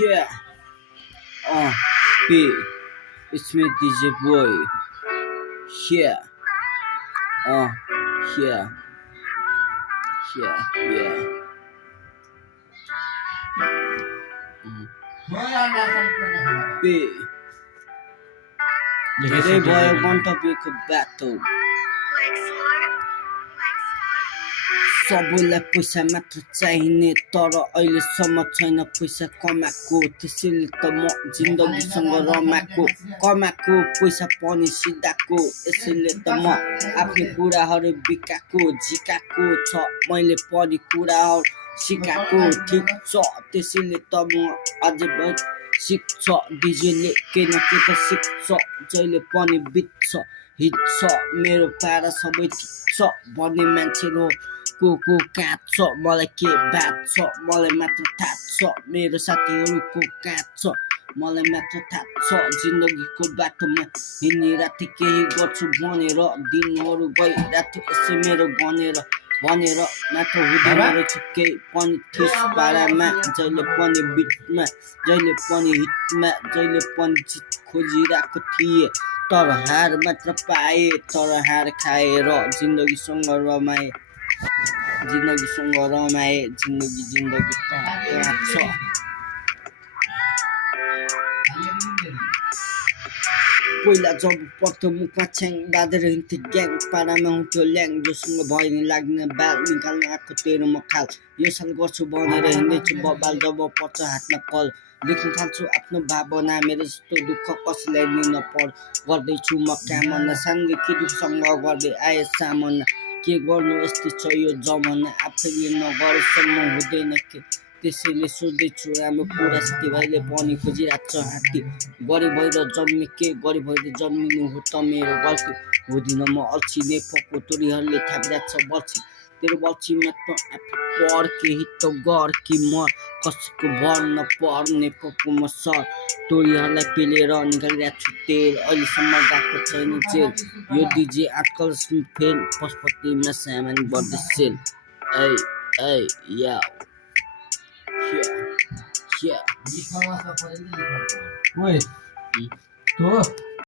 Yeah, B, it's me DJ Boy. Yeah, uh, yeah, yeah. B, धेरै भयो मन्तव्यको बाटो सबैलाई पैसा मात्र चाहिने तर अहिलेसम्म छैन पैसा कमाएको त्यसैले त म जिन्दगीसँग रमाएको कमाएको पैसा पनि सिधाएको यसैले त म आफ्नो कुराहरू बिकाएको झिकाएको छ मैले पनि कुराहरू सिकाएको ठिक छ त्यसैले त म अझै पनि सिक्छ डिजेले केही न केही त सिक्छ जहिले पनि बित्छ हिट छ मेरो पारा सबै ठिक छ भन्ने मान्छेहरू को काट छ मलाई के बात छ मलाई मात्र थाहा छ मेरो साथीहरूको काट छ मलाई मात्र थाहा छ जिन्दगीको बाटोमा हिँडिराथेँ केही गर्छु भनेर दिनहरू गइराथ्यो यसै मेरो भनेर मात्र हुँदैन रहेछ केही पनि ठिस पारामा जहिले पनि बिटमा जहिले पनि हिटमा जहिले पनि जित खोजिरहेको थिएँ तर हार मात्र पाएँ तर हार खाएर जिन्दगीसँग रमाएँ जिन्दगी छ पहिला जब पढ्थ्यो मुखमा छ्याङ बाँधेर हिँड्थ्यो ग्याङ पारामा हुन्थ्यो ल्याङ जोसँग भयो नि लाग्ने बाल निकाल्न आएको तेरो म खाल यो साल गर्छु भनेर हिँड्दैछु बबाल जब पर्छ हातमा कल लेख्न थाल्छु आफ्नो भावना मेरो जस्तो दुःख कसैलाई लिन गर्दैछु म कामना सानदेखि दुःखसँग गर्दै आए सामना के गर्नु यस्तै छ यो जमाना आफैले नगरेसम्म हुँदैन के त्यसैले सोच्दैछु राम्रो कुरा साथीभाइले पनि खोजिरहेको छ हात्ती गरिब भएर जन्मे के गरिब भएर जन्मिनु हो त मेरो गल्ती हुँदिन म अल्छी नेपको तोरीहरूले थापिरहेको छ बल्छी तेरो बल्छीमा त आफै पर केही त गर कि म कसैको भर नपर्ने पक्को म सर तोरीहरूलाई पेलेर निकालिरहेको छु तेल अहिलेसम्म गएको छैन जेल यो डिजे आजकल फेल पशुपतिमा सामान बढ्दै सेल ऐ या Oi, tô.